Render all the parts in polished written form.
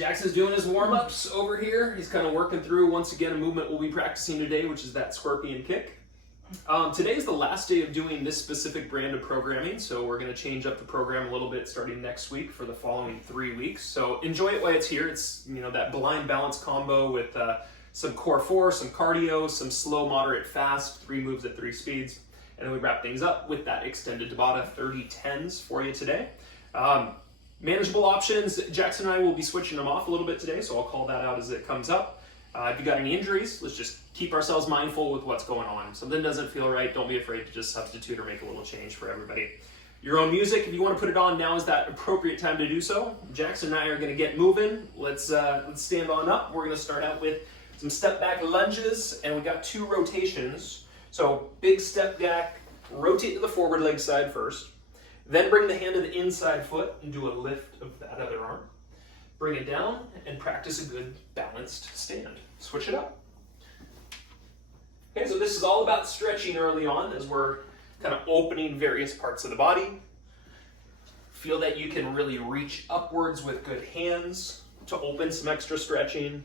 Jackson's doing his warm-ups over here. He's kind of working through, once again, a movement we'll be practicing today, which is that scorpion kick. Today is the last day of doing this specific brand of programming, so we're going to change up the program a little bit starting next week for the following 3 weeks. So enjoy it while it's here. It's, you know, that blind balance combo with some core 4, some cardio, some slow, moderate, fast, 3 moves at 3 speeds. And then we wrap things up with that extended Tabata 30-10s for you today. Manageable options, Jackson and I will be switching them off a little bit today, so I'll call that out as it comes up. If you got any injuries, let's just keep ourselves mindful with what's going on. If something doesn't feel right, don't be afraid to just substitute or make a little change for everybody. Your own music, if you want to put it on, now is that appropriate time to do so. Jackson and I are going to get moving. Let's stand on up. We're going to start out with some step back lunges, and we got 2 rotations. So big step back, rotate to the forward leg side first. Then bring the hand to the inside foot and do a lift of that other arm. Bring it down and practice a good balanced stand. Switch it up. Okay, so this is all about stretching early on as we're kind of opening various parts of the body. Feel that you can really reach upwards with good hands to open some extra stretching.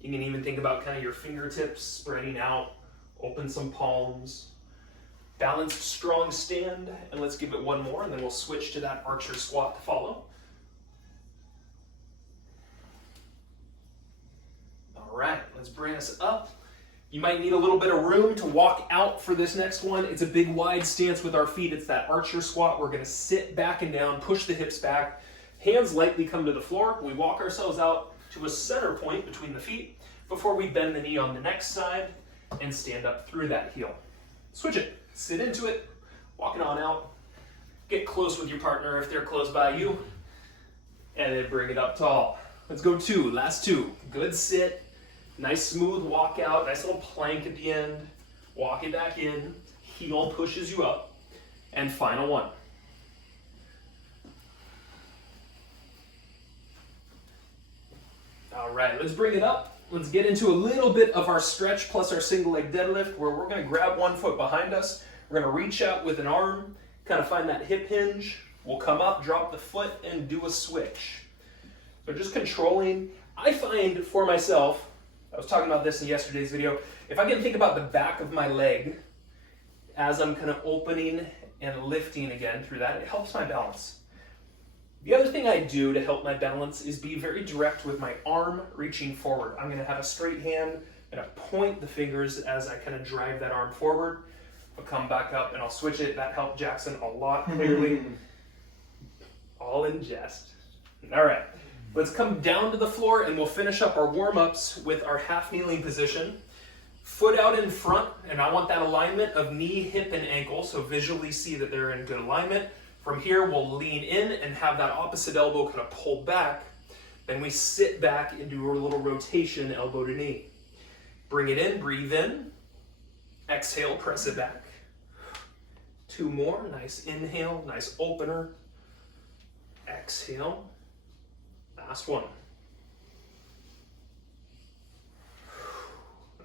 You can even think about kind of your fingertips spreading out, open some palms. Balanced, strong stand, and let's give it one more, and then we'll switch to that archer squat to follow. All right, let's bring us up. You might need a little bit of room to walk out for this next one. It's a big wide stance with our feet. It's that archer squat. We're gonna sit back and down, push the hips back, hands lightly come to the floor. We walk ourselves out to a center point between the feet before we bend the knee on the next side and stand up through that heel. Switch it. Sit into it, walk it on out, get close with your partner if they're close by you, and then bring it up tall. Let's go 2, last 2. Good sit, nice smooth walk out, nice little plank at the end, walk it back in, heel pushes you up, and final one. All right, let's bring it up. Let's get into a little bit of our stretch plus our single leg deadlift where we're gonna grab one foot behind us. We're gonna reach out with an arm, kind of find that hip hinge. We'll come up, drop the foot, and do a switch. So just controlling. I find for myself, I was talking about this in yesterday's video, if I can think about the back of my leg as I'm kind of opening and lifting again through that, it helps my balance. The other thing I do to help my balance is be very direct with my arm reaching forward. I'm gonna have a straight hand, I'm gonna point the fingers as I kind of drive that arm forward. I'll come back up and I'll switch it. That helped Jackson a lot, clearly. All in jest. All right, let's come down to the floor and we'll finish up our warm-ups with our half kneeling position. Foot out in front, and I want that alignment of knee, hip, and ankle, so visually see that they're in good alignment. From here, we'll lean in and have that opposite elbow kind of pulled back. Then we sit back and do a little rotation, elbow to knee. Bring it in, breathe in. Exhale, press it back. 2 more, nice inhale, nice opener. Exhale, last one.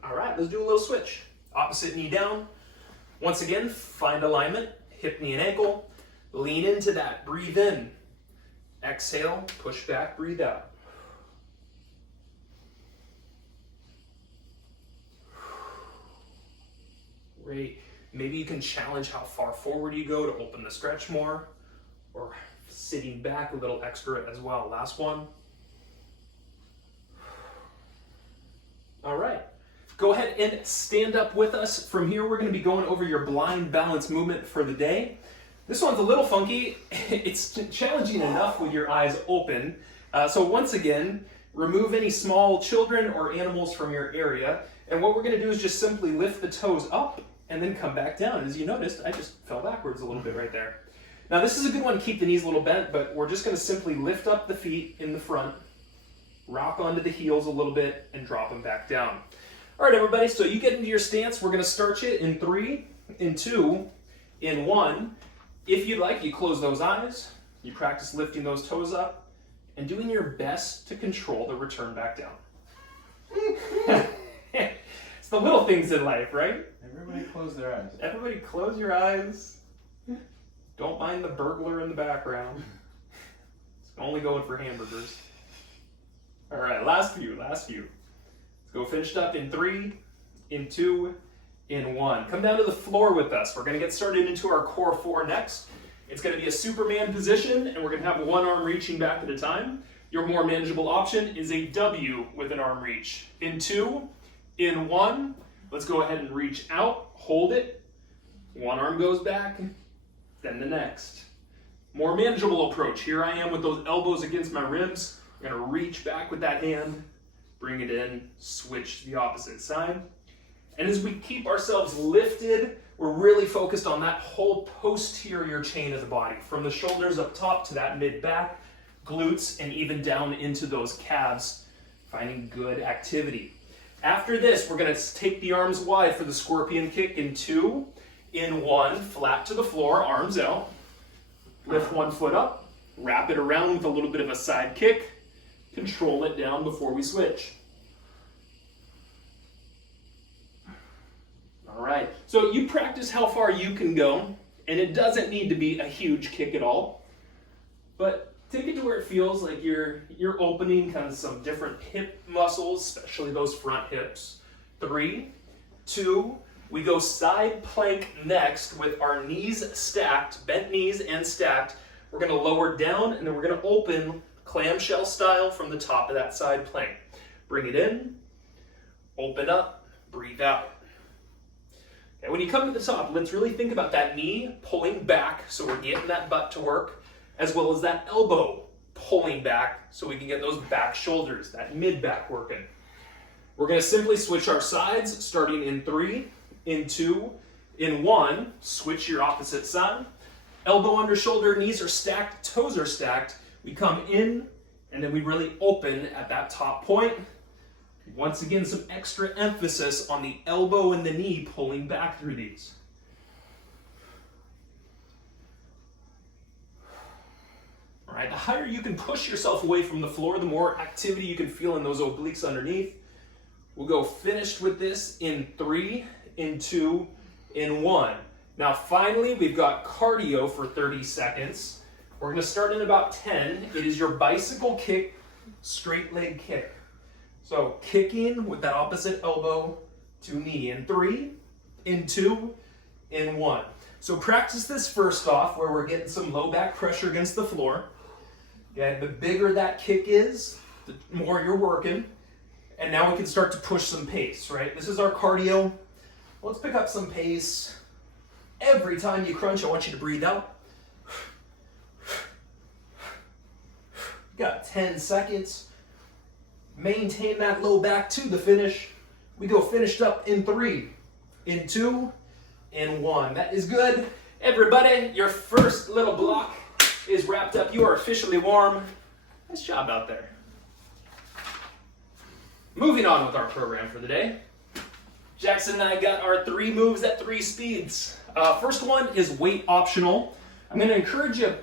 All right, let's do a little switch. Opposite knee down. Once again, find alignment, hip, knee, and ankle. Lean into that, breathe in. Exhale, push back, breathe out. Great. Maybe you can challenge how far forward you go to open the stretch more, or sitting back a little extra as well. Last one. All right. Go ahead and stand up with us. From here, we're going to be going over your blind balance movement for the day. This one's a little funky. It's challenging enough with your eyes open. So once again, remove any small children or animals from your area. And what we're gonna do is just simply lift the toes up and then come back down. As you noticed, I just fell backwards a little bit right there. Now this is a good one, keep the knees a little bent, but we're just gonna simply lift up the feet in the front, rock onto the heels a little bit, and drop them back down. All right, everybody, so you get into your stance. We're gonna start you in 3, in 2, in 1. If you'd like, you close those eyes, you practice lifting those toes up, and doing your best to control the return back down. It's the little things in life, right? Everybody close their eyes. Everybody close your eyes. Don't mind the burglar in the background. It's only going for hamburgers. All right, last few. Let's go finished up in 3, in 2, in 1. Come down to the floor with us. We're gonna get started into our core 4 next. It's gonna be a Superman position, and we're gonna have one arm reaching back at a time. Your more manageable option is a W with an arm reach. In 2, in 1, let's go ahead and reach out, hold it. One arm goes back, then the next. More manageable approach. Here I am with those elbows against my ribs. I'm gonna reach back with that hand, bring it in, switch to the opposite side. And as we keep ourselves lifted, we're really focused on that whole posterior chain of the body, from the shoulders up top to that mid-back, glutes, and even down into those calves, finding good activity. After this, we're gonna take the arms wide for the scorpion kick in 2, in 1, flat to the floor, arms out. Lift one foot up, wrap it around with a little bit of a side kick, control it down before we switch. All right, so you practice how far you can go, and it doesn't need to be a huge kick at all, but take it to where it feels like you're opening kind of some different hip muscles, especially those front hips. 3, 2, we go side plank next with our knees stacked, bent knees and stacked. We're gonna lower down, and then we're gonna open clamshell style from the top of that side plank. Bring it in, open up, breathe out. And when you come to the top, let's really think about that knee pulling back so we're getting that butt to work, as well as that elbow pulling back so we can get those back shoulders, that mid-back working. We're gonna simply switch our sides, starting in 3, in 2, in 1, switch your opposite side. Elbow under shoulder, knees are stacked, toes are stacked. We come in, and then we really open at that top point. Once again, some extra emphasis on the elbow and the knee pulling back through these. All right, the higher you can push yourself away from the floor, the more activity you can feel in those obliques underneath. We'll go finished with this in 3, in 2, in 1. Now finally, we've got cardio for 30 seconds. We're gonna start in about 10. It is your bicycle kick, straight leg kick. So kicking with that opposite elbow to knee in 3, in 2, in 1. So practice this first off where we're getting some low back pressure against the floor. Okay, the bigger that kick is, the more you're working. And now we can start to push some pace, right? This is our cardio. Let's pick up some pace. Every time you crunch, I want you to breathe out. Got 10 seconds. Maintain that low back to the finish. We go finished up in 3, in 2, in 1. That is good. Everybody, your first little block is wrapped up. You are officially warm. Nice job out there. Moving on with our program for the day. Jackson and I got our 3 moves at 3 speeds. First one is weight optional. I'm going to encourage you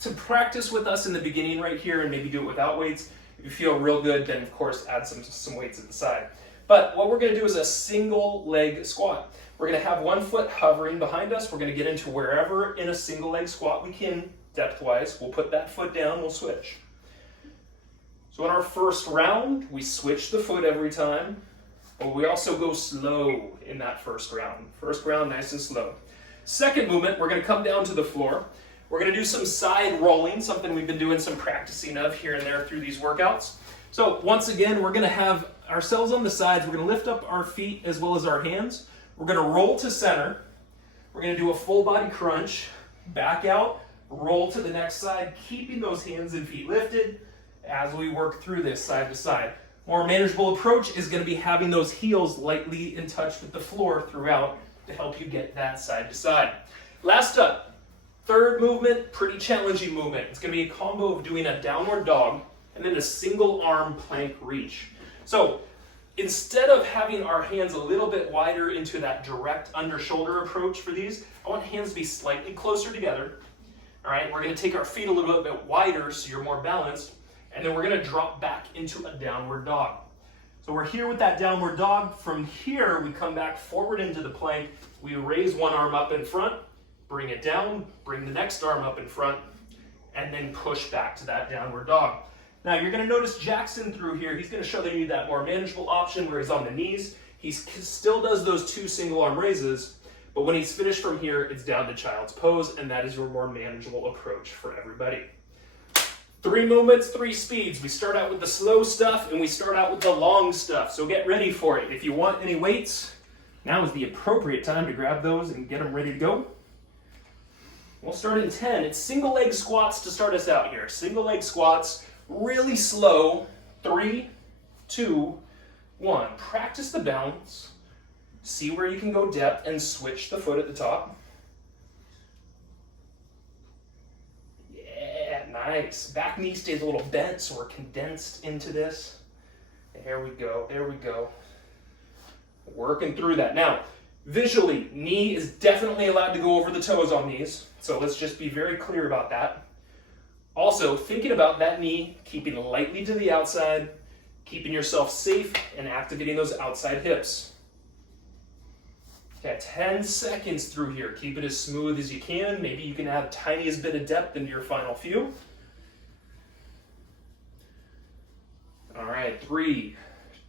to practice with us in the beginning right here and maybe do it without weights. If you feel real good, then of course add some weights at the side. But what we're going to do is a single leg squat. We're going to have one foot hovering behind us. We're going to get into wherever in a single leg squat we can, depth-wise. We'll put that foot down, we'll switch. So in our first round, we switch the foot every time, but we also go slow in that first round. First round, nice and slow. Second movement, we're gonna come down to the floor. We're gonna do some side rolling, something we've been doing some practicing of here and there through these workouts. So once again, we're gonna have ourselves on the sides. We're gonna lift up our feet as well as our hands. We're gonna roll to center. We're gonna do a full body crunch, back out, roll to the next side, keeping those hands and feet lifted as we work through this side to side. More manageable approach is going to be having those heels lightly in touch with the floor throughout to help you get that side to side. Last up, third movement, pretty challenging movement. It's going to be a combo of doing a downward dog and then a single arm plank reach. So instead of having our hands a little bit wider into that direct under shoulder approach for these, I want hands to be slightly closer together. All right, we're going to take our feet a little bit wider so you're more balanced. And then we're going to drop back into a downward dog. So we're here with that downward dog. From here, we come back forward into the plank. We raise one arm up in front, bring it down, bring the next arm up in front, and then push back to that downward dog. Now you're going to notice Jackson through here, he's going to show you that more manageable option where he's on the knees. He still does those 2 single arm raises, but when he's finished from here, it's down to child's pose, and that is your more manageable approach for everybody. 3 movements, 3 speeds. We start out with the slow stuff, and we start out with the long stuff, so get ready for it. If you want any weights, now is the appropriate time to grab those and get them ready to go. We'll start in 10. It's single leg squats to start us out here. Single leg squats, really slow. 3, 2, 1. Practice the balance. See where you can go depth and switch the foot at the top. Yeah, nice. Back knee stays a little bent, so we're condensed into this. There we go, there we go. Working through that. Now, visually, knee is definitely allowed to go over the toes on these, so let's just be very clear about that. Also, thinking about that knee, keeping lightly to the outside, keeping yourself safe, and activating those outside hips. Okay, 10 seconds through here. Keep it as smooth as you can. Maybe you can add the tiniest bit of depth into your final few. All right, 3,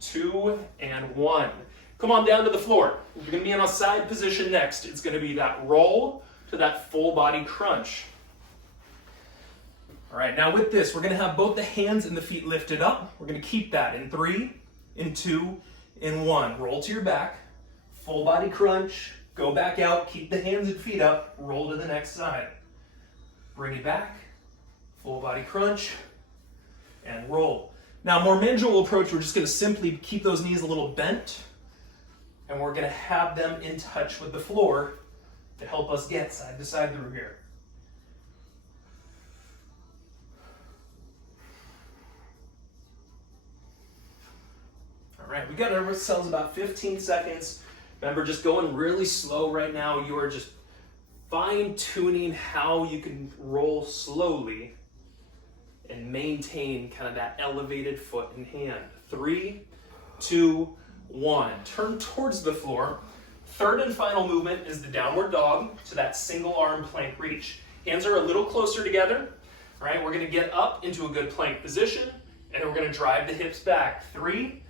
2, and 1. Come on down to the floor. You're going to be in a side position next. It's going to be that roll to that full body crunch. All right, now with this, we're going to have both the hands and the feet lifted up. We're going to keep that in 3, in 2, in 1. Roll to your back, full body crunch, go back out, keep the hands and feet up, roll to the next side. Bring it back, full body crunch, and roll. Now, more manageable approach, we're just going to simply keep those knees a little bent, and we're going to have them in touch with the floor to help us get side to side through here. All right, we got ourselves about 15 seconds. Remember, just going really slow right now. You are just fine-tuning how you can roll slowly and maintain kind of that elevated foot and hand. 3, 2, 1. Turn towards the floor. Third and final movement is the downward dog to that single arm plank reach. Hands are a little closer together. All right, we're going to get up into a good plank position, and we're going to drive the hips back. 3,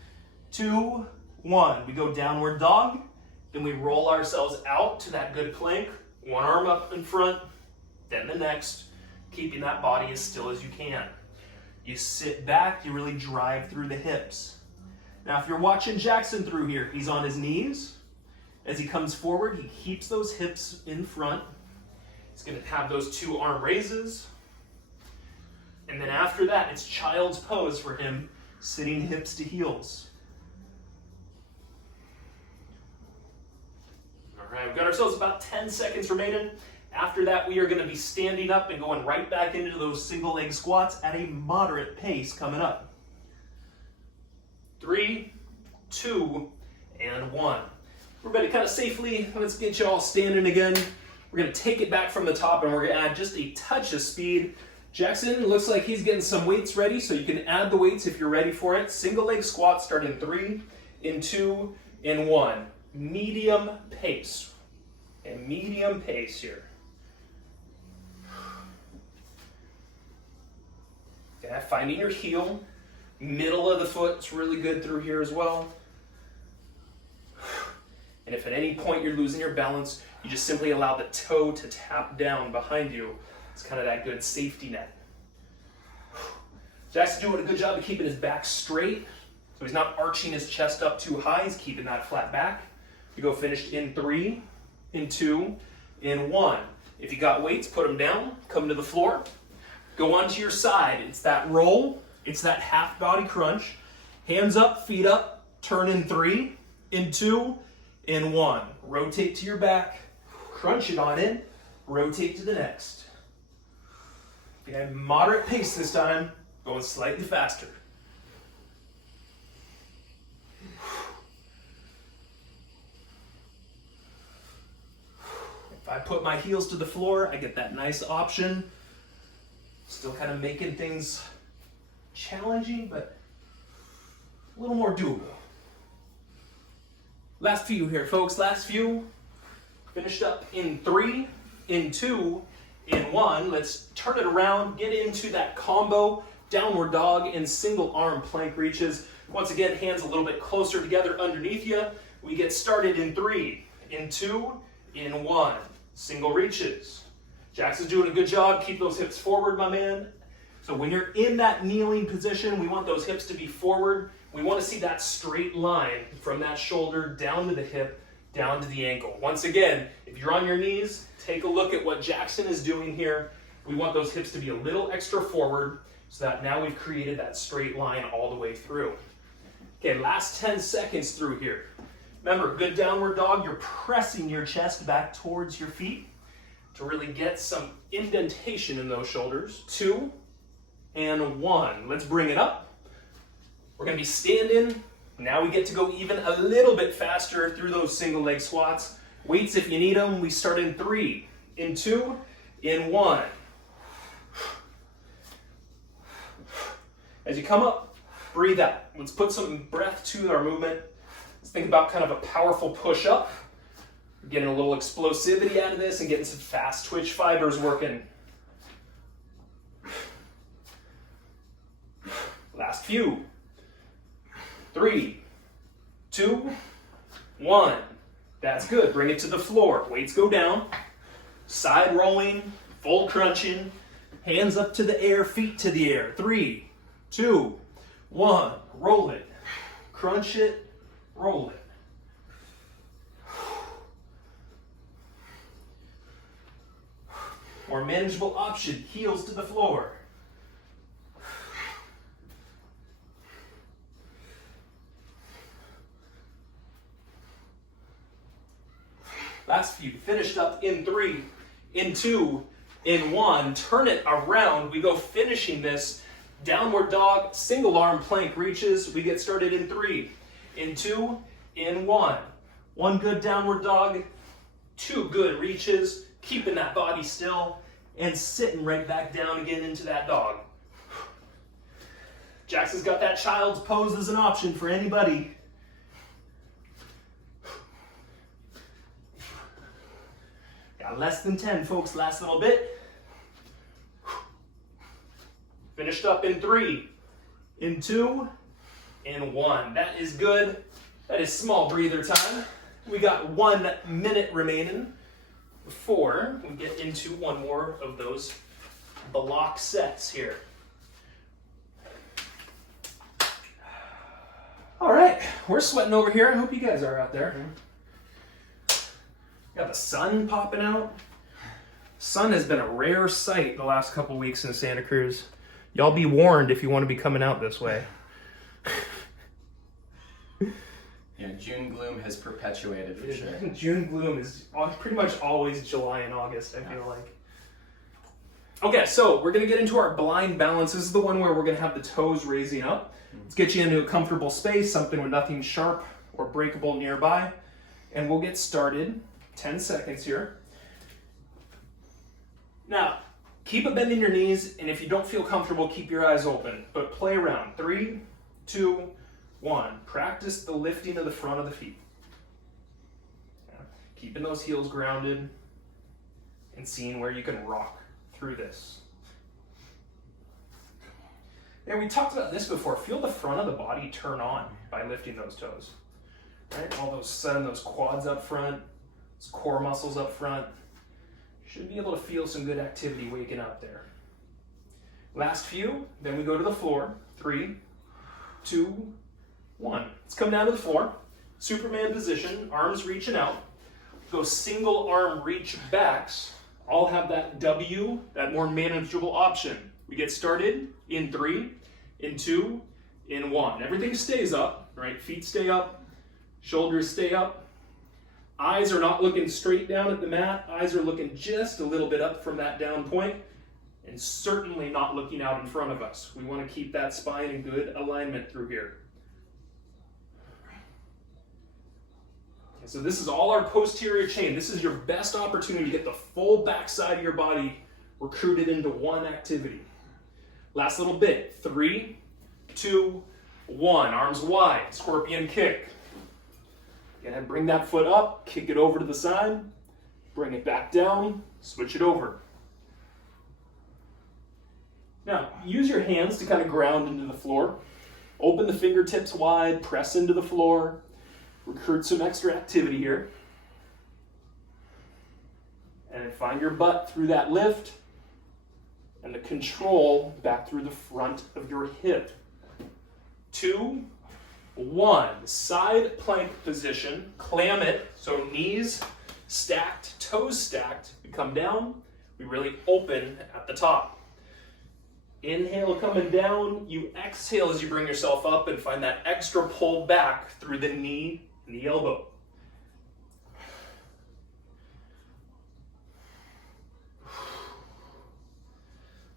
2, 1. We go downward dog, then we roll ourselves out to that good plank. One arm up in front, then the next, keeping that body as still as you can. You sit back, you really drive through the hips. Now, if you're watching Jackson through here, he's on his knees. As he comes forward, he keeps those hips in front. He's going to have those 2 arm raises. And then after that, it's child's pose for him, sitting hips to heels. All right, we've got ourselves about 10 seconds remaining. After that, we are going to be standing up and going right back into those single leg squats at a moderate pace coming up. 3, 2, and 1. Everybody kind of safely, let's get you all standing again. We're going to take it back from the top, and we're going to add just a touch of speed. Jackson, looks like he's getting some weights ready, so you can add the weights if you're ready for it. Single leg squat starting in 3, in 2, in 1. Medium pace. A medium pace here. Okay, finding your heel. Middle of the foot is really good through here as well. And if at any point you're losing your balance, you just simply allow the toe to tap down behind you. It's kind of that good safety net. Jackson's doing a good job of keeping his back straight, so he's not arching his chest up too high. He's keeping that flat back. You go finished in 3, in 2, in 1. If you got weights, put them down, come to the floor. Go onto your side. It's that roll. It's that half body crunch. Hands up, feet up, turn in 3, in 2, in 1. Rotate to your back, crunch it on in, rotate to the next. Okay, moderate pace this time, going slightly faster. If I put my heels to the floor, I get that nice option. Still kind of making things challenging, but a little more doable. Last few here, folks. Last few. Finished up in 3, in 2, in 1. Let's turn it around, get into that combo downward dog and single arm plank reaches. Once again, hands a little bit closer together underneath you. We get started in 3, in 2, in 1. Single reaches. Jackson's doing a good job. Keep those hips forward, my man. So when you're in that kneeling position, we want those hips to be forward. We want to see that straight line from that shoulder down to the hip, down to the ankle. Once again, if you're on your knees, take a look at what Jackson is doing here. We want those hips to be a little extra forward so that now we've created that straight line all the way through. Okay, last 10 seconds through here. Remember, good downward dog, you're pressing your chest back towards your feet to really get some indentation in those shoulders. 2 and 1. Let's bring it up. We're gonna be standing. Now we get to go even a little bit faster through those single leg squats. Weights if you need them. We start in 3, in 2, in 1. As you come up, breathe out. Let's put some breath to our movement. Let's think about kind of a powerful push up. We're getting a little explosivity out of this and getting some fast twitch fibers working. Last few. 3, 2, 1. That's good. Bring it to the floor. Weights go down. Side rolling, full crunching. Hands up to the air, feet to the air. 3, 2, 1. Roll it. Crunch it. Roll it. More manageable option. Heels to the floor. Last few. Finished up in 3, in 2, in 1. Turn it around. We go finishing this. Downward dog, single arm plank reaches. We get started in 3, in 2, in 1. 1 good downward dog, 2 good reaches, keeping that body still, and sitting right back down again into that dog. Jackson's got that child's pose as an option for anybody. Got less than 10, folks. Last little bit. Finished up in 3, in 2, in 1. That is good. That is small breather time. We got 1 minute remaining before we get into one more of those block sets here. All right, we're sweating over here. I hope you guys are out there. Got the sun popping out. Sun has been a rare sight the last couple weeks in Santa Cruz. Y'all be warned if you want to be coming out this way. Yeah, June gloom has perpetuated for sure. June gloom is pretty much always July and August, I feel like. Okay, so we're going to get into our blind balance. This is the one where we're going to have the toes raising up. Let's get you into a comfortable space, something with nothing sharp or breakable nearby. And we'll get started. 10 seconds here. Now, keep a bend in your knees, and if you don't feel comfortable, keep your eyes open. But play around. 3, 2, 1. Practice the lifting of the front of the feet. Keeping those heels grounded and seeing where you can rock through this. And we talked about this before. Feel the front of the body turn on by lifting those toes. Right? All those quads up front, those core muscles up front. You should be able to feel some good activity waking up there. Last few, then we go to the floor. 3, 2, 1. Let's come down to the floor. Superman position, arms reaching out. Those single arm reach backs all have that W, that more manageable option. We get started in 3, in 2, in 1. Everything stays up, right? Feet stay up, shoulders stay up. Eyes are not looking straight down at the mat. Eyes are looking just a little bit up from that down point, and certainly not looking out in front of us. We want to keep that spine in good alignment through here. Okay, so this is all our posterior chain. This is your best opportunity to get the full backside of your body recruited into one activity. Last little bit. 3, 2, 1. Arms wide. Scorpion kick. Go ahead and bring that foot up. Kick it over to the side. Bring it back down. Switch it over. Now, use your hands to kind of ground into the floor. Open the fingertips wide, press into the floor. Recruit some extra activity here. And then find your butt through that lift and the control back through the front of your hip. 2, 1. Side plank position. Clam it, so knees stacked, toes stacked. We come down, we really open at the top. Inhale coming down, you exhale as you bring yourself up and find that extra pull back through the knee and the elbow.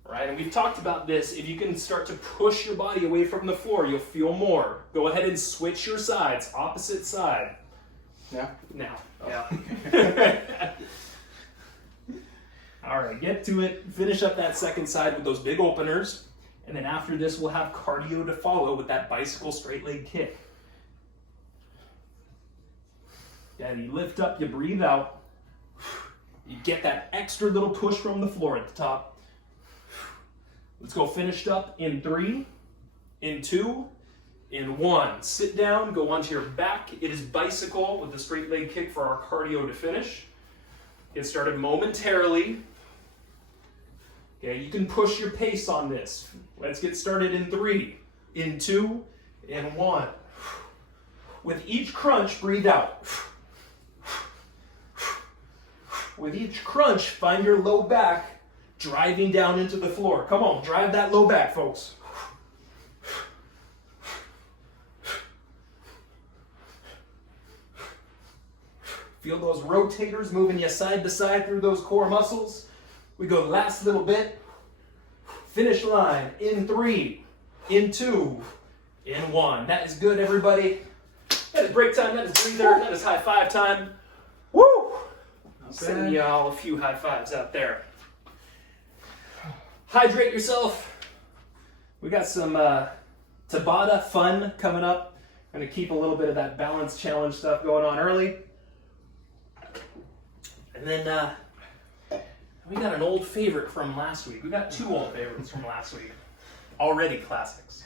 Right, and we've talked about this. If you can start to push your body away from the floor, you'll feel more. Go ahead and switch your sides, opposite side. Yeah? Now. Yeah. All right, get to it. Finish up that second side with those big openers. And then after this, we'll have cardio to follow with that bicycle straight leg kick. Yeah, you lift up, you breathe out. You get that extra little push from the floor at the top. Let's go finished up in 3, in 2, in 1. Sit down, go onto your back. It is bicycle with the straight leg kick for our cardio to finish. Get started momentarily. Okay, you can push your pace on this. Let's get started in 3, in 2, in 1. With each crunch, breathe out. With each crunch, find your low back driving down into the floor. Come on, drive that low back, folks. Feel those rotators moving you side to side through those core muscles. We go the last little bit. Finish line in 3, in 2, in 1. That is good, everybody. That is break time, that is breather, that is high five time. Woo! Sending y'all a few high fives out there. Hydrate yourself. We got some Tabata fun coming up. I'm going to keep a little bit of that balance challenge stuff going on early. And then we got an old favorite from last week. We got 2 old favorites from last week. Already classics.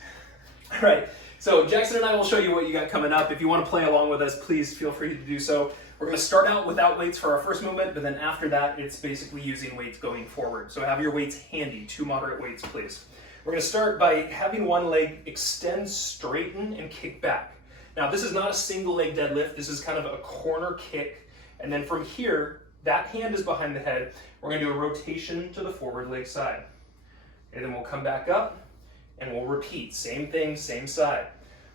All right, so Jackson and I will show you what you got coming up. If you want to play along with us, please feel free to do so. We're going to start out without weights for our first movement, but then after that, it's basically using weights going forward. So have your weights handy, 2 moderate weights, please. We're going to start by having one leg extend, straighten, and kick back. Now, this is not a single leg deadlift. This is kind of a corner kick. And then from here, that hand is behind the head. We're going to do a rotation to the forward leg side. And then we'll come back up, and we'll repeat. Same thing, same side.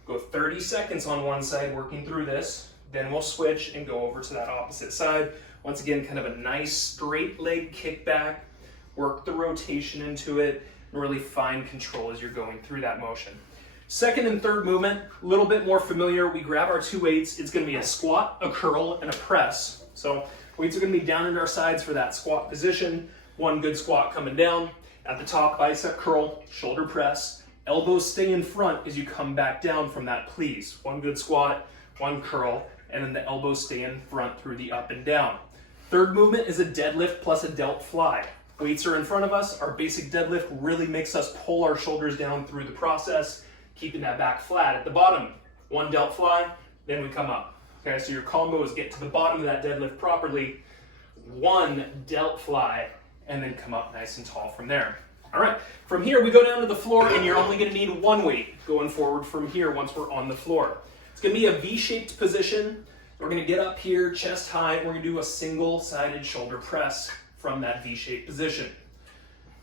Go 30 seconds on one side working through this. Then we'll switch and go over to that opposite side. Once again, kind of a nice straight leg kick back. Work the rotation into it and really find control as you're going through that motion. Second and third movement, a little bit more familiar. We grab our 2 weights. It's going to be a squat, a curl, and a press. So weights are going to be down at our sides for that squat position. 1 good squat coming down. At the top, bicep curl, shoulder press. Elbows stay in front as you come back down from that please. 1 good squat, 1 curl, and then the elbows stay in front through the up and down. Third movement is a deadlift plus a Delt Fly. Weights are in front of us. Our basic deadlift really makes us pull our shoulders down through the process, keeping that back flat. At the bottom, 1 Delt Fly, then we come up. Okay, so your combo is get to the bottom of that deadlift properly, 1 Delt Fly, and then come up nice and tall from there. All right, from here we go down to the floor, and you're only going to need 1 weight going forward from here once we're on the floor. It's going to be a V-shaped position. We're going to get up here, chest high, and we're going to do a single-sided shoulder press from that V-shaped position.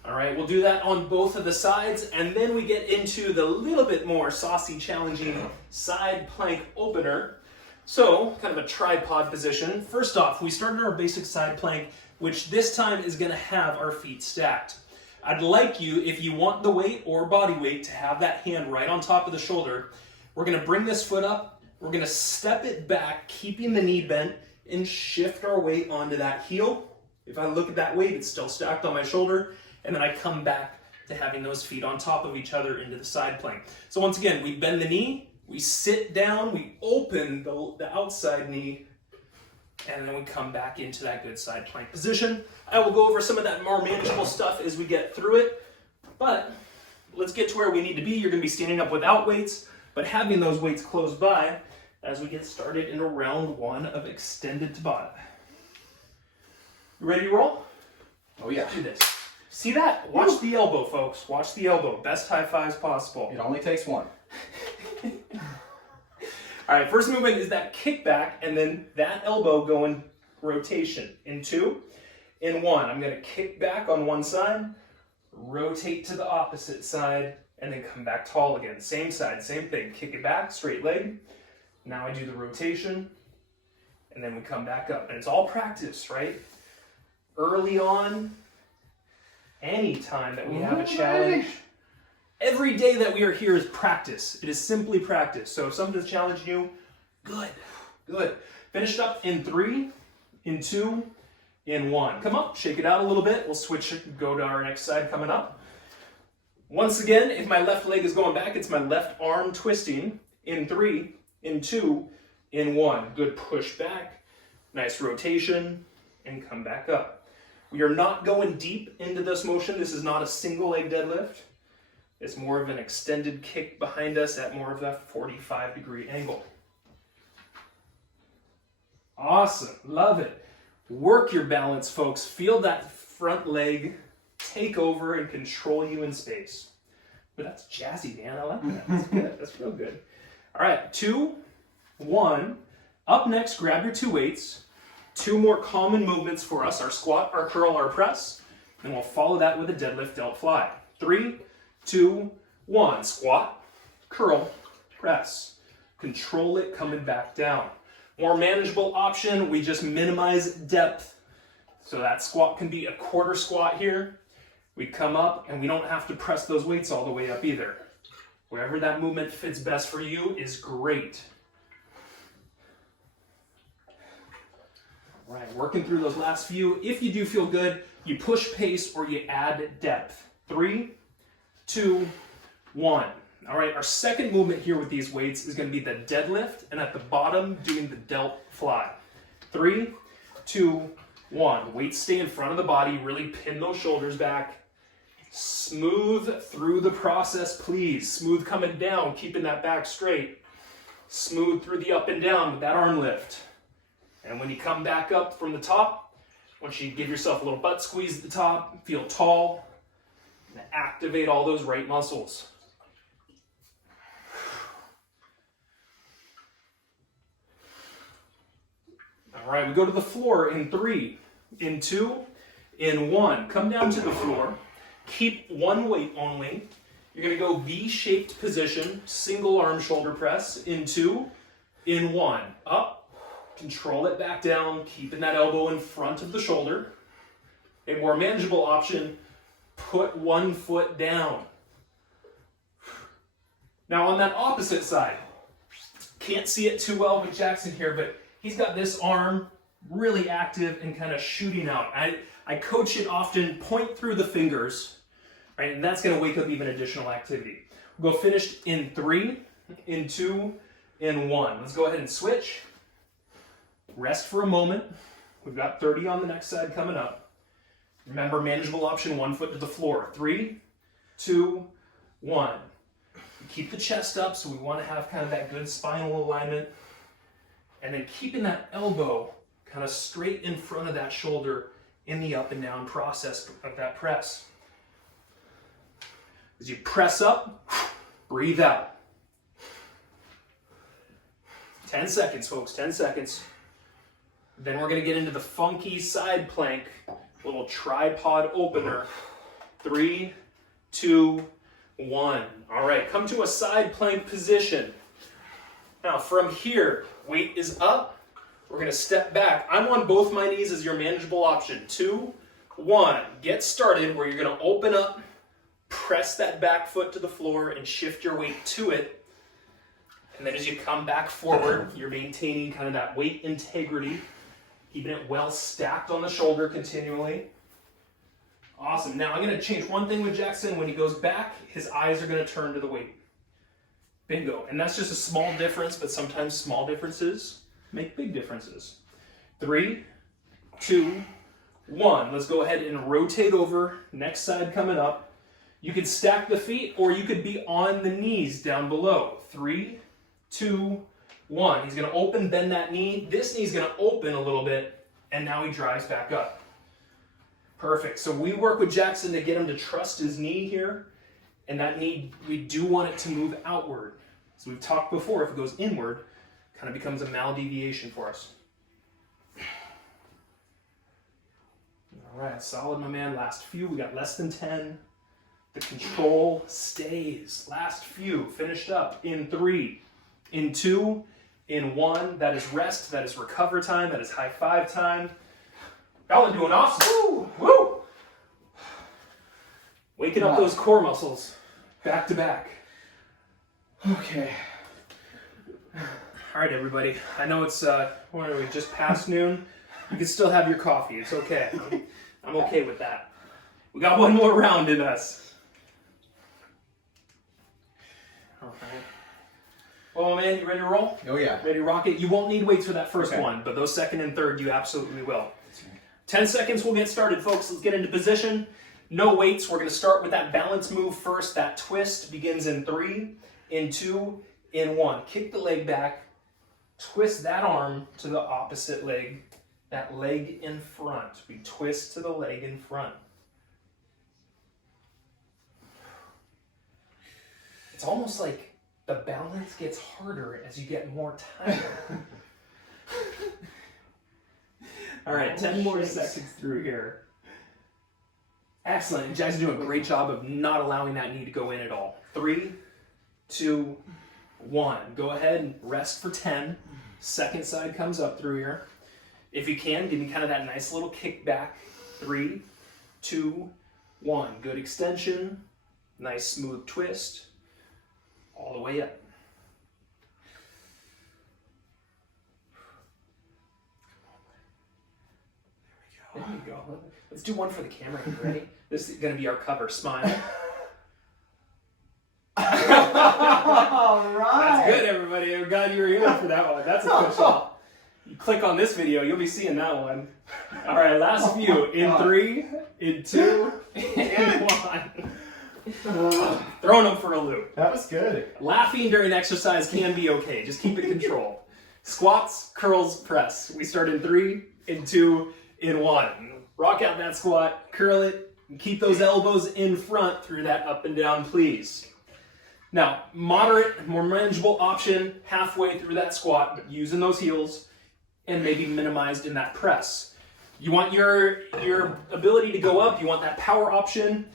All right, we'll do that on both of the sides, and then we get into the little bit more saucy, challenging side plank opener. So, kind of a tripod position. First off, we started our basic side plank, which this time is going to have our feet stacked. I'd like you, if you want the weight or body weight, to have that hand right on top of the shoulder. We're going to bring this foot up, we're going to step it back, keeping the knee bent, and shift our weight onto that heel. If I look at that weight, it's still stacked on my shoulder, and then I come back to having those feet on top of each other into the side plank. So once again, we bend the knee, we sit down, we open the outside knee, and then we come back into that good side plank position. I will go over some of that more manageable stuff as we get through it, But let's get to where we need to be. You're gonna be standing up without weights, but having those weights close by as we get started into round 1 of extended Tabata. You ready to roll? Oh yeah. Do this. See that? Watch the elbow, folks. Watch the elbow. Best high fives possible. It only takes one. All right, first movement is that kickback, and then that elbow going rotation in 2, in 1. I'm gonna kick back on one side, rotate to the opposite side, and then come back tall again. Same side, same thing. Kick it back, straight leg. Now I do the rotation, and then we come back up. And it's all practice, right? Early on, anytime that we have a challenge, every day that we are here is practice. It is simply practice. So if something's challenging you, good, good. Finish up in 3, in 2, in 1. Come up, shake it out a little bit. We'll switch it, go to our next side coming up. Once again, if my left leg is going back, it's my left arm twisting in 3, in 2, in 1. Good push back, nice rotation, and come back up. We are not going deep into this motion. This is not a single leg deadlift. It's more of an extended kick behind us at more of that 45-degree angle. Awesome, love it. Work your balance, folks. Feel that front leg take over and control you in space. But that's jazzy, Dan. I like that. That's good. That's real good. All right, 2, 1. Up next, grab your 2 weights. 2 more common movements for us, our squat, our curl, our press. And we'll follow that with a deadlift, Delt Fly. 3, 2, 1. Squat, curl, press. Control it coming back down. More manageable option, we just minimize depth. So that squat can be a quarter squat here. We come up and we don't have to press those weights all the way up either. Wherever that movement fits best for you is great. All right, working through those last few. If you do feel good, you push pace or you add depth. 3, 2, 1. All right, our second movement here with these weights is going to be the deadlift, and at the bottom, doing the Delt Fly. 3, 2, 1. Weights stay in front of the body, really pin those shoulders back. Smooth through the process, please. Smooth coming down, keeping that back straight. Smooth through the up and down with that arm lift. And when you come back up from the top, once you give yourself a little butt squeeze at the top, feel tall, and activate all those right muscles. All right, we go to the floor in 3, in 2, in 1. Come down to the floor. Keep one weight only. You're going to go V-shaped position, single arm shoulder press, in 2, in 1. Up. Control it back down, keeping that elbow in front of the shoulder. A more manageable option, put one foot down. Now on that opposite side, can't see it too well with Jackson here, but he's got this arm really active and kind of shooting out. I coach it often, point through the fingers, right? And that's going to wake up even additional activity. We'll go finished in 3, in 2, in 1. Let's go ahead and switch. Rest for a moment. We've got 30 on the next side coming up. Remember, manageable option, 1 foot to the floor. 3, 2, 1. Keep the chest up, so we want to have kind of that good spinal alignment. And then keeping that elbow kind of straight in front of that shoulder in the up and down process of that press. As you press up, breathe out. 10 seconds, folks, 10 seconds. Then we're going to get into the funky side plank, little tripod opener. 3, 2, 1. All right, come to a side plank position. Now from here, weight is up. We're going to step back. I'm on both my knees as your manageable option. 2, 1. Get started where you're going to open up, press that back foot to the floor, and shift your weight to it. And then as you come back forward, you're maintaining kind of that weight integrity, keeping it well stacked on the shoulder continually. Awesome. Now I'm going to change one thing with Jackson. When he goes back, his eyes are going to turn to the weight. Bingo. And that's just a small difference, but sometimes small differences make big differences. 3, 2, 1. Let's go ahead and rotate over. Next side coming up. You could stack the feet, or you could be on the knees down below. 3, 2, 1. He's going to open, bend that knee. This knee's going to open a little bit, and now he drives back up. Perfect. So we work with Jackson to get him to trust his knee here, and that knee, we do want it to move outward. So we've talked before, if it goes inward, kind of becomes a maldeviation for us. All right, solid, my man. Last few, we got less than 10. The control stays. Last few, finished up in 3, in 2, in 1. That is rest, that is recover time, that is high five time. Y'all are doing awesome. Woo! Woo! Waking up those core muscles, back to back. Okay. All right, everybody. I know it's, what are we, just past noon. You can still have your coffee. It's okay. I'm okay with that. We got one more round in us. All right. Well, man, you ready to roll? Oh, yeah. Ready to rock it? You won't need weights for that first one, but those second and third, you absolutely will. 10 seconds, we'll get started, folks. Let's get into position. No weights. We're going to start with that balance move first. That twist begins in 3, in 2, in 1. Kick the leg back. Twist that arm to the opposite leg. That leg in front. We twist to the leg in front. It's almost like the balance gets harder as you get more time. All right, 10 more seconds through here. Excellent. Jack's doing a great job of not allowing that knee to go in at all. 3, 2, 1. Go ahead and rest for 10. Second side comes up through here. If you can, give me kind of that nice little kick back. 3, 2, 1. Good extension. Nice smooth twist. All the way up. There we go. Let's do one for the camera. You ready? This is going to be our cover. Smile. All right. That's good, everybody. I'm glad you were here for that one. That's official. You click on this video, you'll be seeing that one. All right, last few. In 3, in 2, in 1. Throwing them for a loop. That was good. Laughing during exercise can be okay. Just keep it controlled. Squats, curls, press. We start in 3, in 2, in 1. Rock out that squat, curl it, and keep those elbows in front through that up and down, please. Now, moderate, more manageable option halfway through that squat, but using those heels and maybe minimized in that press. You want your ability to go up, you want that power option.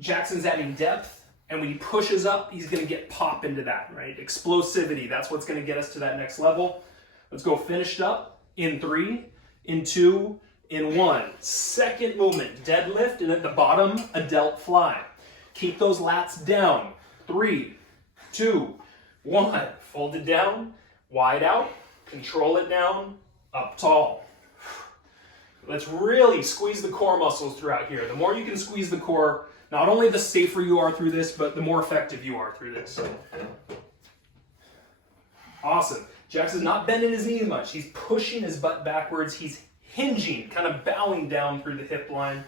Jackson's adding depth, and when he pushes up, he's gonna get pop into that, right? Explosivity, that's what's gonna get us to that next level. Let's go finished up in 3, in 2, in 1. Second movement, deadlift, and at the bottom, a delt fly. Keep those lats down. 3, 2, 1. Fold it down, wide out, control it down, up tall. Let's really squeeze the core muscles throughout here. The more you can squeeze the core, not only the safer you are through this, but the more effective you are through this. Awesome. Jackson's not bending his knee much. He's pushing his butt backwards. He's hinging, kind of bowing down through the hip line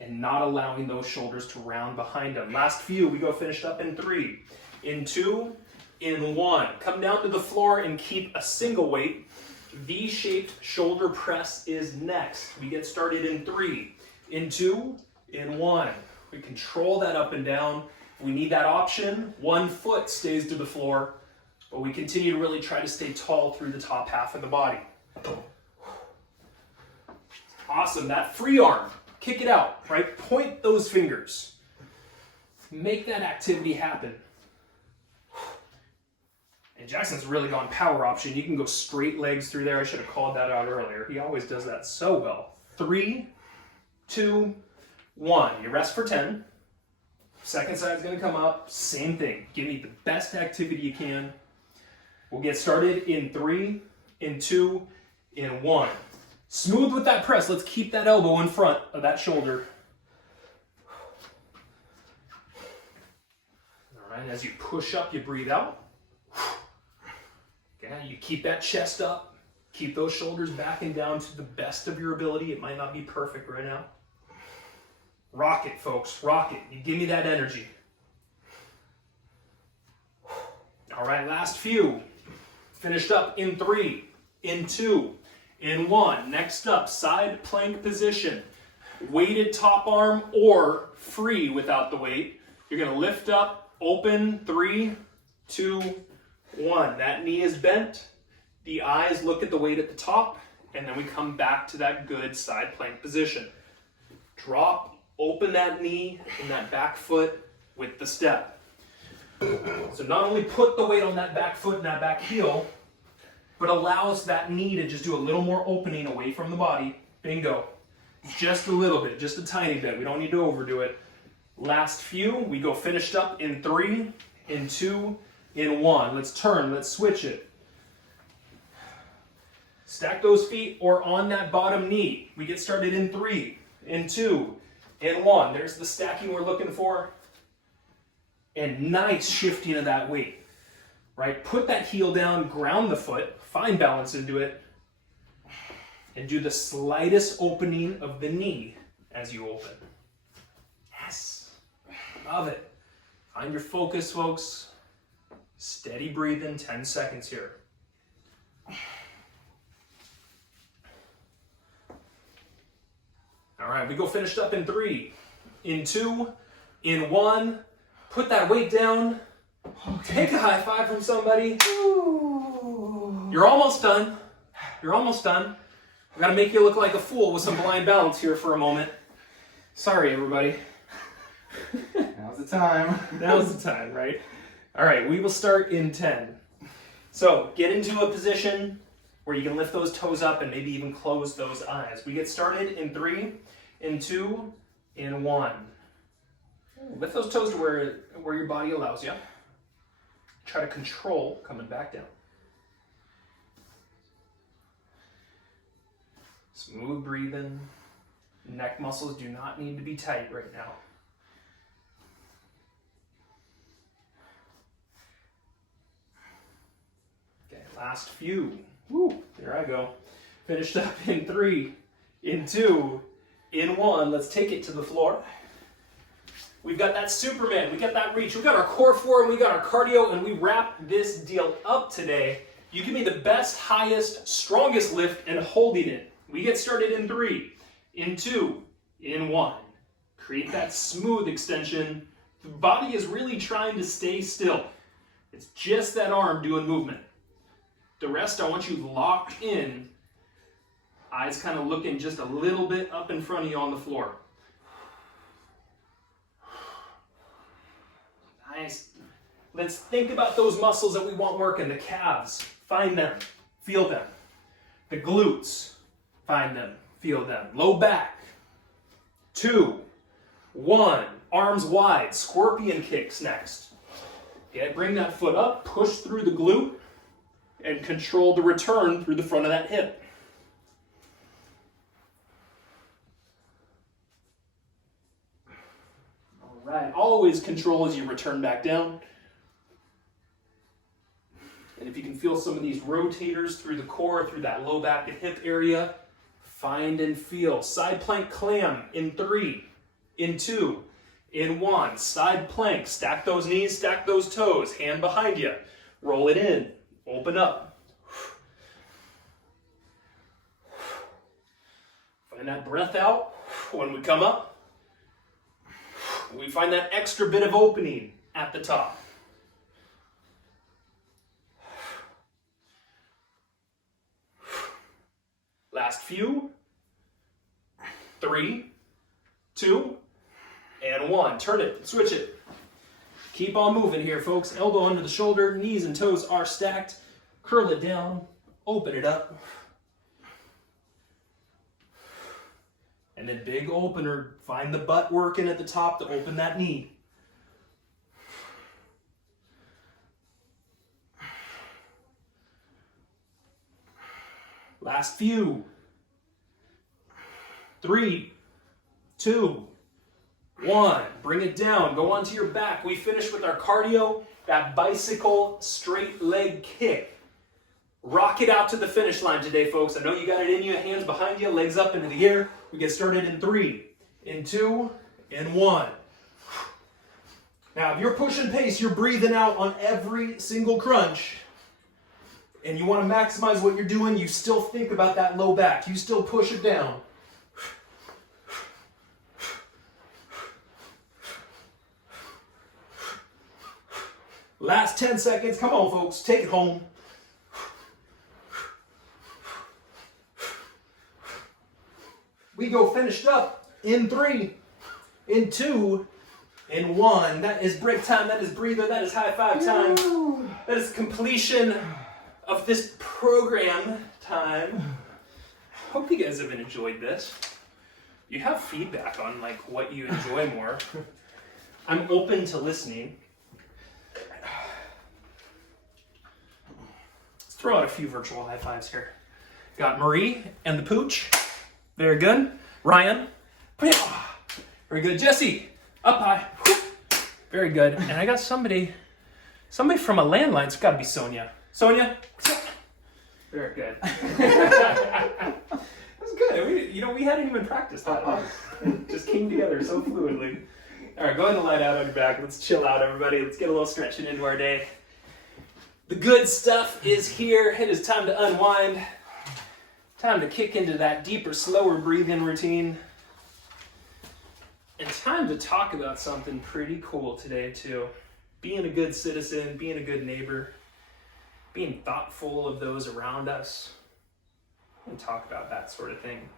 and not allowing those shoulders to round behind him. Last few, we go finished up in 3, in 2, in 1. Come down to the floor and keep a single weight. V-shaped shoulder press is next. We get started in 3, in 2, in 1. We control that up and down. If we need that option, one foot stays to the floor, but we continue to really try to stay tall through the top half of the body. Awesome, that free arm, kick it out, right? Point those fingers. Make that activity happen. And Jackson's really gone power option. You can go straight legs through there. I should have called that out earlier. He always does that so well. 3, 2, 1. You rest for 10. Second side's gonna come up. Same thing. Give me the best activity you can. We'll get started in 3, in 2, in 1. Smooth with that press. Let's keep that elbow in front of that shoulder. All right, as you push up, you breathe out. Okay, you keep that chest up. Keep those shoulders back and down to the best of your ability. It might not be perfect right now. Rock it, folks, rock it. You give me that energy. All right, last few. Finished up in 3, in 2, in 1. Next up, side plank position. Weighted top arm or free without the weight. You're gonna lift up, open, 3, 2, 1. That knee is bent. The eyes look at the weight at the top, and then we come back to that good side plank position. Drop, open that knee and that back foot with the step. So not only put the weight on that back foot and that back heel, but allows that knee to just do a little more opening away from the body. Bingo. Just a little bit, just a tiny bit. We don't need to overdo it. Last few, we go finished up in 3, in 2, in 1. Let's turn, let's switch it. Stack those feet or on that bottom knee. We get started in 3, in 2, in 1. There's the stacking we're looking for. And nice shifting of that weight, right? Put that heel down, ground the foot, find balance into it, and do the slightest opening of the knee as you open. Yes, love it. Find your focus, folks. Steady breathing, 10 seconds here. All right, we go finished up in 3, in 2, in 1. Put that weight down. Take a high five from somebody. Ooh. You're almost done. You're almost done. I'm gonna make you look like a fool with some blind balance here for a moment. Sorry, everybody. Now's the time. Now's the time, right? All right, we will start in 10. So get into a position where you can lift those toes up and maybe even close those eyes. We get started in 3, in 2, in 1. Lift those toes to where your body allows you. Try to control coming back down. Smooth breathing. Neck muscles do not need to be tight right now. Okay, last few. Woo, there I go. Finished up in 3, in 2, in 1. Let's take it to the floor. We've got that Superman, we got that reach, we got our core 4, and we got our cardio, and we wrap this deal up today. You give me the best, highest, strongest lift and holding it. We get started in 3, in 2, in 1. Create that smooth extension. The body is really trying to stay still. It's just that arm doing movement. The rest, I want you locked in. Eyes kind of looking just a little bit up in front of you on the floor. Nice. Let's think about those muscles that we want working. The calves, find them, feel them. The glutes, find them, feel them. Low back. 2, 1. Arms wide. Scorpion kicks next. Okay, bring that foot up, push through the glute, and control the return through the front of that hip. Right. Always control as you return back down. And if you can feel some of these rotators through the core, through that low back and hip area, find and feel. Side plank clam in 3, in 2, in 1. Side plank, stack those knees, stack those toes, hand behind you. Roll it in, open up. Find that breath out when we come up. We find that extra bit of opening at the top. Last few. 3, 2, and 1. Turn it, switch it. Keep on moving here, folks. Elbow under the shoulder, knees and toes are stacked. Curl it down, open it up. And then big opener, find the butt working at the top to open that knee. Last few. 3, 2, 1. Bring it down, go onto your back. We finish with our cardio, that bicycle straight leg kick. Rock it out to the finish line today, folks. I know you got it in you, hands behind you, legs up into the air. We get started in 3, in 2, and 1. Now, if you're pushing pace, you're breathing out on every single crunch, and you want to maximize what you're doing, you still think about that low back. You still push it down. Last 10 seconds. Come on, folks. Take it home. We go finished up in 3, in 2, in 1. That is break time. That is breather. That is high five time. That is completion of this program time. Hope you guys have enjoyed this. You have feedback on like what you enjoy more. I'm open to listening. Let's throw out a few virtual high fives here. Got Marie and the Pooch. Very good. Ryan. Very good. Jesse. Up high. Very good. And I got somebody from a landline. It's got to be Sonia. Sonia. Very good. That was good. We hadn't even practiced that. It just came together so fluidly. All right, go ahead and lie down on your back. Let's chill out, everybody. Let's get a little stretching into our day. The good stuff is here. It is time to unwind. Time to kick into that deeper, slower breathing routine. And time to talk about something pretty cool today, too. Being a good citizen, being a good neighbor, being thoughtful of those around us, and talk about that sort of thing.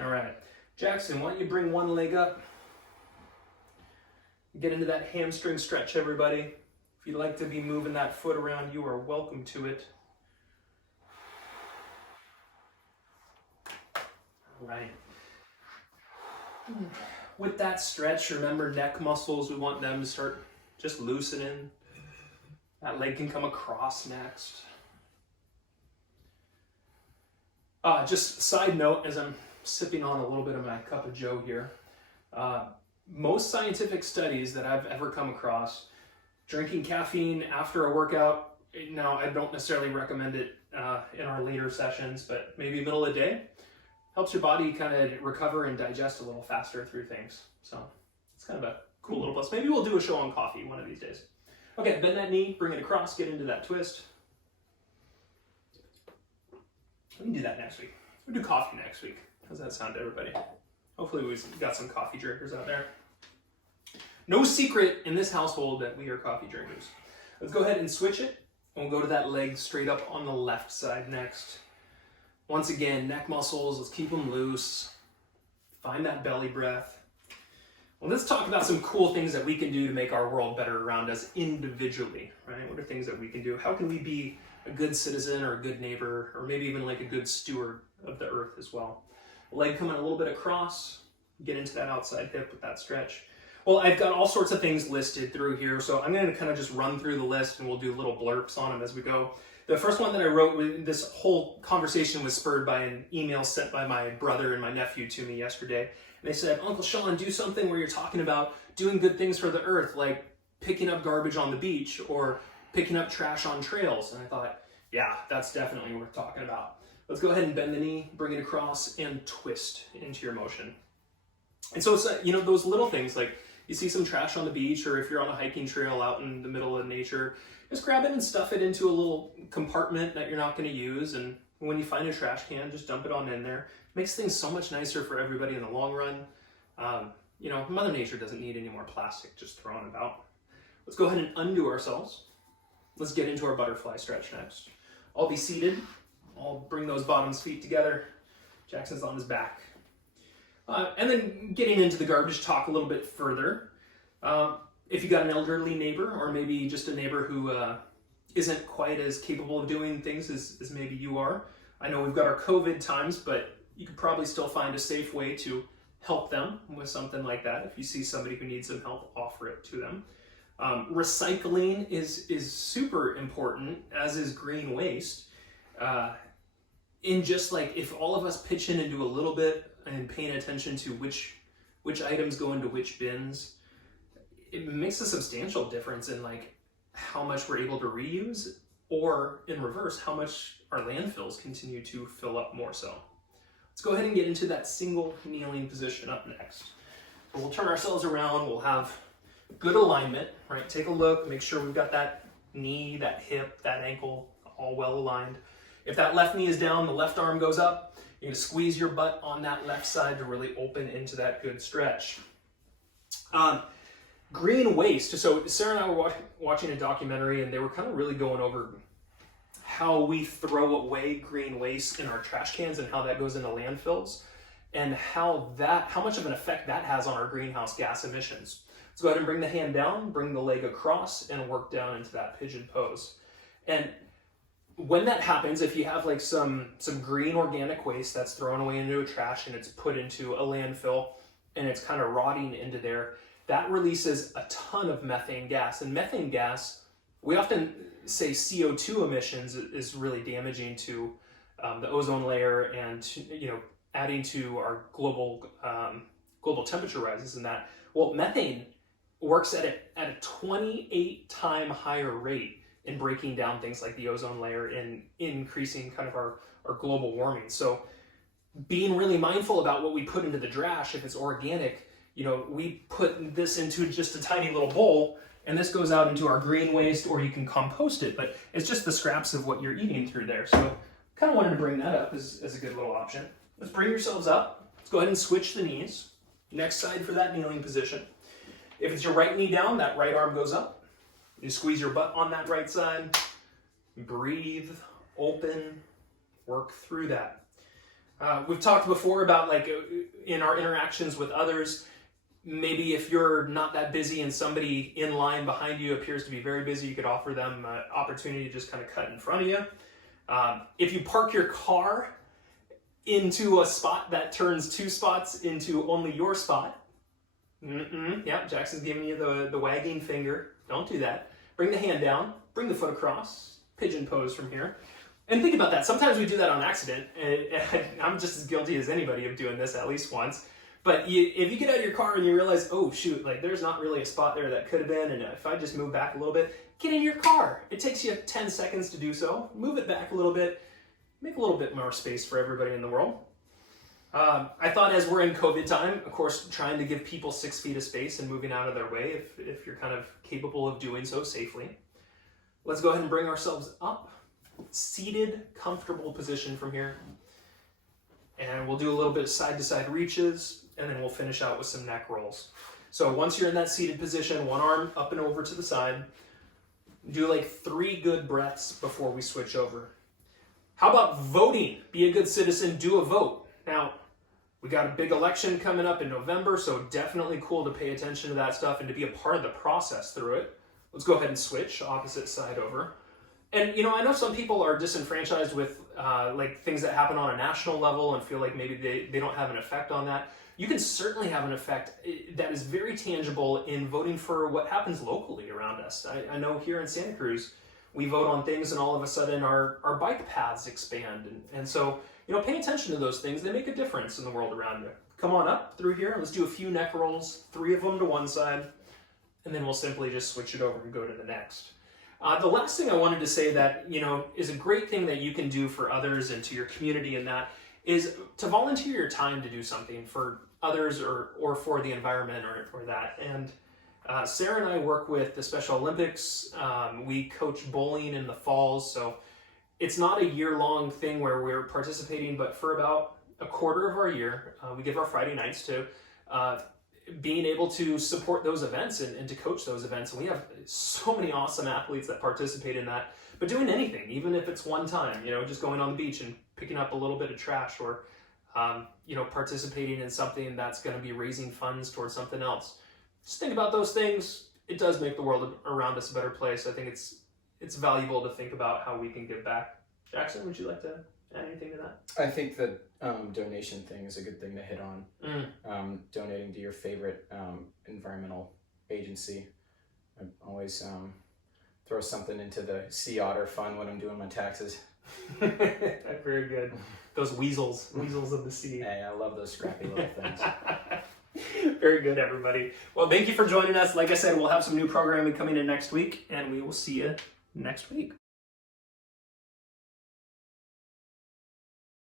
All right. Jackson, why don't you bring one leg up? Get into that hamstring stretch, everybody. If you'd like to be moving that foot around, you are welcome to it. All right. With that stretch, remember neck muscles, we want them to start just loosening. That leg can come across next. Just side note, as I'm sipping on a little bit of my cup of joe here, most scientific studies that I've ever come across, drinking caffeine after a workout, now I don't necessarily recommend it in our later sessions, but maybe middle of the day, helps your body kind of recover and digest a little faster through things. So it's kind of a cool little plus. Maybe we'll do a show on coffee one of these days. Okay, bend that knee, bring it across, get into that twist. We can do that next week. We'll do coffee next week. How's that sound to everybody? Hopefully we've got some coffee drinkers out there. No secret in this household that we are coffee drinkers. Let's go ahead and switch it, and we'll go to that leg straight up on the left side next. Once again, neck muscles, let's keep them loose. Find that belly breath. Well, let's talk about some cool things that we can do to make our world better around us individually, right? What are things that we can do? How can we be a good citizen or a good neighbor, or maybe even like a good steward of the earth as well? Leg coming a little bit across, get into that outside hip with that stretch. Well, I've got all sorts of things listed through here, so I'm going to kind of just run through the list and we'll do little blurps on them as we go. The first one that I wrote, this whole conversation was spurred by an email sent by my brother and my nephew to me yesterday. And they said, Uncle Sean, do something where you're talking about doing good things for the earth, like picking up garbage on the beach or picking up trash on trails. And I thought, yeah, that's definitely worth talking about. Let's go ahead and bend the knee, bring it across, and twist into your motion. And so it's, those little things, like you see some trash on the beach, or if you're on a hiking trail out in the middle of nature, just grab it and stuff it into a little compartment that you're not going to use. And when you find a trash can, just dump it on in there. It makes things so much nicer for everybody in the long run. Mother Nature doesn't need any more plastic just thrown about. Let's go ahead and undo ourselves. Let's get into our butterfly stretch next. I'll be seated. I'll bring those bottom feet together. Jackson's on his back. And then getting into the garbage talk a little bit further. If you got an elderly neighbor, or maybe just a neighbor who isn't quite as capable of doing things as maybe you are. I know we've got our COVID times, but you could probably still find a safe way to help them with something like that. If you see somebody who needs some help, offer it to them. Recycling is super important, as is green waste. In just like, if all of us pitch in and do a little bit and paying attention to which items go into which bins, it makes a substantial difference in like how much we're able to reuse, or in reverse, how much our landfills continue to fill up more so. Let's go ahead and get into that single kneeling position up next. We'll turn ourselves around, we'll have good alignment, right? Take a look, make sure we've got that knee, that hip, that ankle all well aligned. If that left knee is down, the left arm goes up. You're gonna squeeze your butt on that left side to really open into that good stretch. Green waste. So Sarah and I were watching a documentary, and they were kind of really going over how we throw away green waste in our trash cans and how that goes into landfills, and how much of an effect that has on our greenhouse gas emissions. Let's go ahead and bring the hand down, bring the leg across, and work down into that pigeon pose. And when that happens, if you have like some green organic waste that's thrown away into a trash and it's put into a landfill and it's kind of rotting into there, that releases a ton of methane gas. And methane gas, we often say CO2 emissions is really damaging to the ozone layer and adding to our global temperature rises and that. Well, methane works at a 28-time higher rate in breaking down things like the ozone layer and increasing kind of our global warming. So being really mindful about what we put into the trash, if it's organic, we put this into just a tiny little bowl, and this goes out into our green waste, or you can compost it, but it's just the scraps of what you're eating through there. So kind of wanted to bring that up as a good little option. Let's bring yourselves up. Let's go ahead and switch the knees. Next side for that kneeling position. If it's your right knee down, that right arm goes up. You squeeze your butt on that right side. Breathe, open, work through that. We've talked before about like in our interactions with others, maybe if you're not that busy and somebody in line behind you appears to be very busy, you could offer them an opportunity to just kind of cut in front of you. If you park your car into a spot that turns 2 spots into only your spot, yeah, Jackson's giving you the wagging finger. Don't do that. Bring the hand down, bring the foot across, pigeon pose from here. And think about that. Sometimes we do that on accident. And I'm just as guilty as anybody of doing this at least once. But if you get out of your car and you realize, oh shoot, like there's not really a spot there that could have been, and if I just move back a little bit, get in your car. It takes you 10 seconds to do so. Move it back a little bit, make a little bit more space for everybody in the world. I thought as we're in COVID time, of course, trying to give people 6 feet of space and moving out of their way if you're kind of capable of doing so safely. Let's go ahead and bring ourselves up. Seated, comfortable position from here. And we'll do a little bit of side-to-side reaches, and then we'll finish out with some neck rolls. So once you're in that seated position, one arm up and over to the side. Do like 3 good breaths before we switch over. How about voting? Be a good citizen, do a vote. Now, we got a big election coming up in November, so definitely cool to pay attention to that stuff and to be a part of the process through it. Let's go ahead and switch, opposite side over. And I know some people are disenfranchised with like things that happen on a national level and feel like maybe they don't have an effect on that. You can certainly have an effect that is very tangible in voting for what happens locally around us. I know here in Santa Cruz, we vote on things and all of a sudden our bike paths expand. And so, pay attention to those things. They make a difference in the world around you. Come on up through here. Let's do a few neck rolls, 3 of them to one side, and then we'll simply just switch it over and go to the next. The last thing I wanted to say that, is a great thing that you can do for others and to your community, and that is to volunteer your time to do something for others or for the environment or that. And Sarah and I work with the Special Olympics. We coach bowling in the falls, so it's not a year-long thing where we're participating, but for about a quarter of our year, we give our Friday nights to being able to support those events and to coach those events. And we have so many awesome athletes that participate in that, but doing anything, even if it's one time, just going on the beach and picking up a little bit of trash or, participating in something that's going to be raising funds towards something else. Just think about those things. It does make the world around us a better place. I think it's valuable to think about how we can give back. Jackson, would you like to add anything to that? I think the donation thing is a good thing to hit on. Donating to your favorite environmental agency. I always throw something into the sea otter fund when I'm doing my taxes. Very good. Those weasels of the sea. Hey, I love those scrappy little things. Very good, everybody. Well, thank you for joining us. Like I said, we'll have some new programming coming in next week, and we will see you next week.